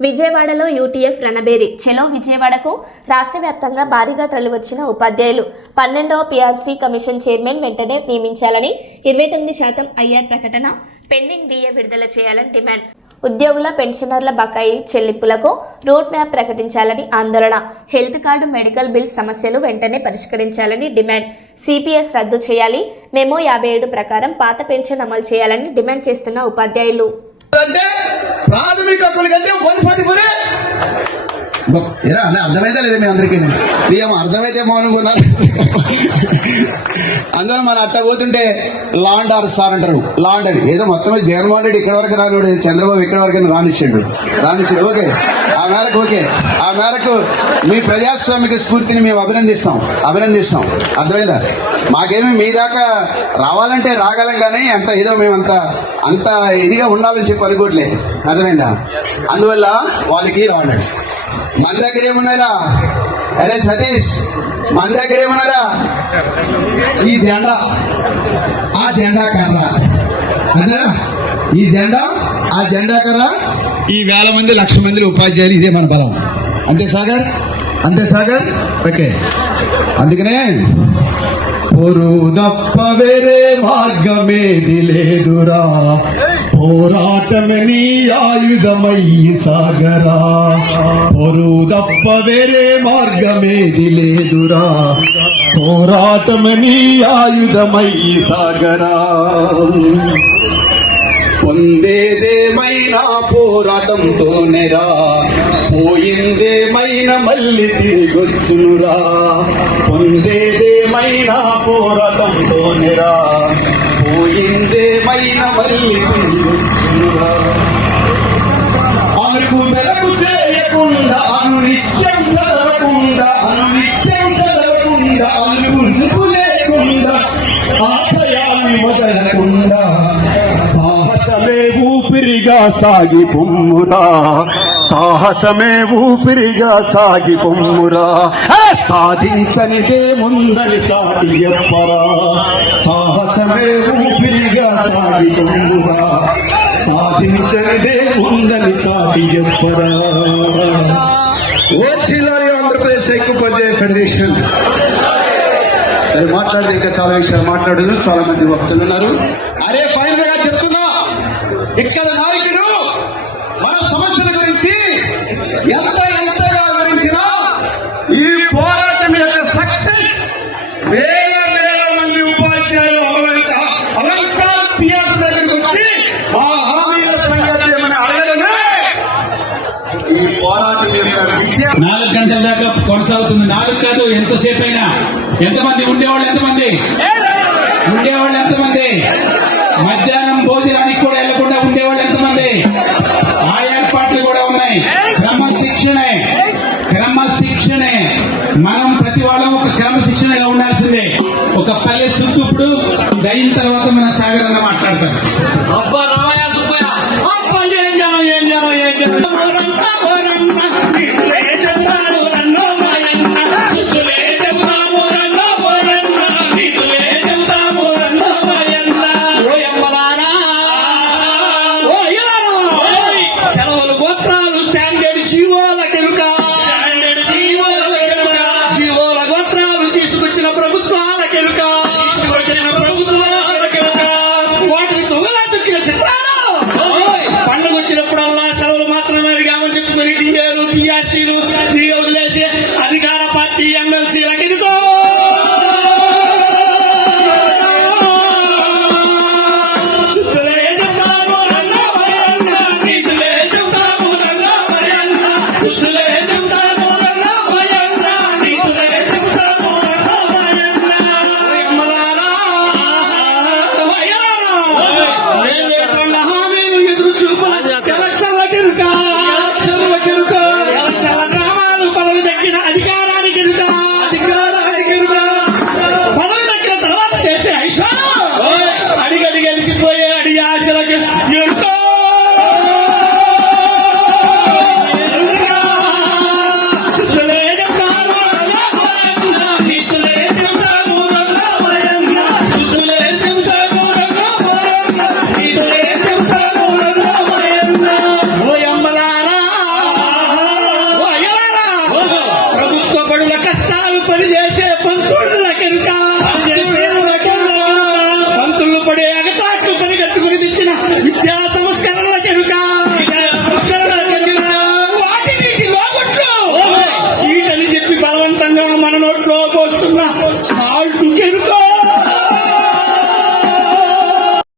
విజయవాడలో యూటీఎఫ్ రణబేరి చెలో విజయవాడకు రాష్ట్ర వ్యాప్తంగా భారీగా తరలివచ్చిన ఉపాధ్యాయులు 12వ పీఆర్సీ కమిషన్ చైర్మన్ వెంటనే నియమించాలని 29% ఐఆర్ ప్రకటన పెండింగ్ డిఏ విడుదల చేయాలని డిమాండ్ ఉద్యోగుల పెన్షనర్ల బకాయి చెల్లింపులకు రూట్ మ్యాప్ ప్రకటించాలని ఆందోళన హెల్త్ కార్డు మెడికల్ బిల్ సమస్యలు వెంటనే పరిష్కరించాలని డిమాండ్ సిపిఎస్ రద్దు చేయాలి మెమో 57 ప్రకారం పాత పెన్షన్ అమలు చేయాలని డిమాండ్ చేస్తున్న ఉపాధ్యాయులు ప్రాథమిక హక్కుల కంటే 144 అర్థమైతే లేదు మీ అందరికీ ఏమో అర్థమైతే మౌనంగా అందరూ మన అట్ట పోతుంటే లాండ్ ఆర్ సార్ అంటారు. లాండ్ అని ఏదో మొత్తం జగన్మోహన్ రెడ్డి ఇక్కడ వరకు రానివాడు, చంద్రబాబు ఇక్కడ వరకు రానిచ్చాడు. ఓకే, ఆ మేరకు మీ ప్రజాస్వామిక స్ఫూర్తిని మేము అభినందిస్తాం. అర్థమైందా? మాకేమి మీ దాకా రావాలంటే రాగలం కానీ అంత ఏదో మేము అంత ఇదిగా ఉండాలని చెప్పి అనుకోవట్లేదు. అర్థమైందా? అందువల్ల వాళ్ళకి రాండి. మన దగ్గర ఏమున్నారా? అరే సతీష్, మన దగ్గర ఏమున్నారా? ఈ జెండా, ఆ జెండా కర్ర, అదేనా? ఈ జెండా, ఆ జెండా కర్ర, ఈ 1000 మంది 1,00,000 మంది ఉపాధ్యాయులు, ఇదే మన బలం. అంతే సాగర్. ఓకే, అందుకనే పొరుదప్ప వేరే మార్గమేది లేదురా, పోరాటమే నీ ఆయుధమయ్యి సాగరా. పొరుదప్ప వేరే మార్గమేది లేదురా, పోరాటమే నీ ఆయుధమయ్యి సాగరా. పొందేదేమైనా పోరాటంతోనేరా, పోయిందేమైనా మళ్ళీ తిరిగొచ్చునురా. పొందేదేమైనా పోరాటంతోనేరా, పోయిందేమైనా మళ్ళీ తిరిగొచ్చునురా. అనుకు వెలకు చేయకుండా, అనునిత్యం చదవకుండా, అనుకు లేకుండా, ఆశయాన్ని వదలకుండా, సాహసమే ఊపిరిగా సాగి పొమ్మురా. సాధించనిదే ముందని చాటి చెప్పరా, సాహసమే ఊపిరిగా సాగి పొమ్మురా, సాధించనిదే ముందని చాటి చెప్పరా. ఓర్చిలారి ఆంధ్రప్రదేశ్ ఐక్యోపాధ్యాయ ఫెడరేషన్ సరే మాట్లాడితే ఇంకా చాలా విషయాలు మాట్లాడారు. చాలా మంది వక్తలు ఉన్నారు. అరే ఫైనల్ గా చెప్తున్నా, ఇక్కడ నాయకుడు మన సమస్యల గురించి ఎంతగా వివరించినా ఈ పోరాటం యొక్క సక్సెస్ వేల మంది ఉపాధ్యాయులు అలంకార థియేటర్ దగ్గరికి వచ్చి మా హామీల సంగతి ఏమని అడగడమే ఈ పోరాటం యొక్క విజయం. 4 గంటల దాకా కొనసాగుతుంది. 4 కాదు, ఎంతసేపు అయినా. ఎంతమంది ఉండేవాళ్ళు? మధ్యాహ్నం భోజనానికి కూడా వెళ్లకుండా ఉండేవాళ్ళు ఎంతమంది? ఆ ఏర్పాట్లు కూడా ఉన్నాయి. క్రమశిక్షణే మనం ప్రతి వాళ్ళం ఒక క్రమశిక్షణగా ఉండాల్సిందే. ఒక పల్లె సుత్తుప్పుడు అయిన తర్వాత మన సాగర్ అన్న మాట్లాడతారు. అబ్బా రామయ్య సుబ్బయ్య, సెలవులు గోత్రాలు స్టాండర్డ్ జీవోల గోత్రాలు తీసుకొచ్చిన ప్రభుత్వాల కెరుక, వాటిని తుగలా తొక్కిన చిత్రాలు. పండుగ వచ్చినప్పుడల్లా సెలవులు మాత్రమే కామని చెప్పుకుని డిఏలు, పిఆర్సీలు వదిలేసి అధికార పార్టీ ఎమ్మెల్సీల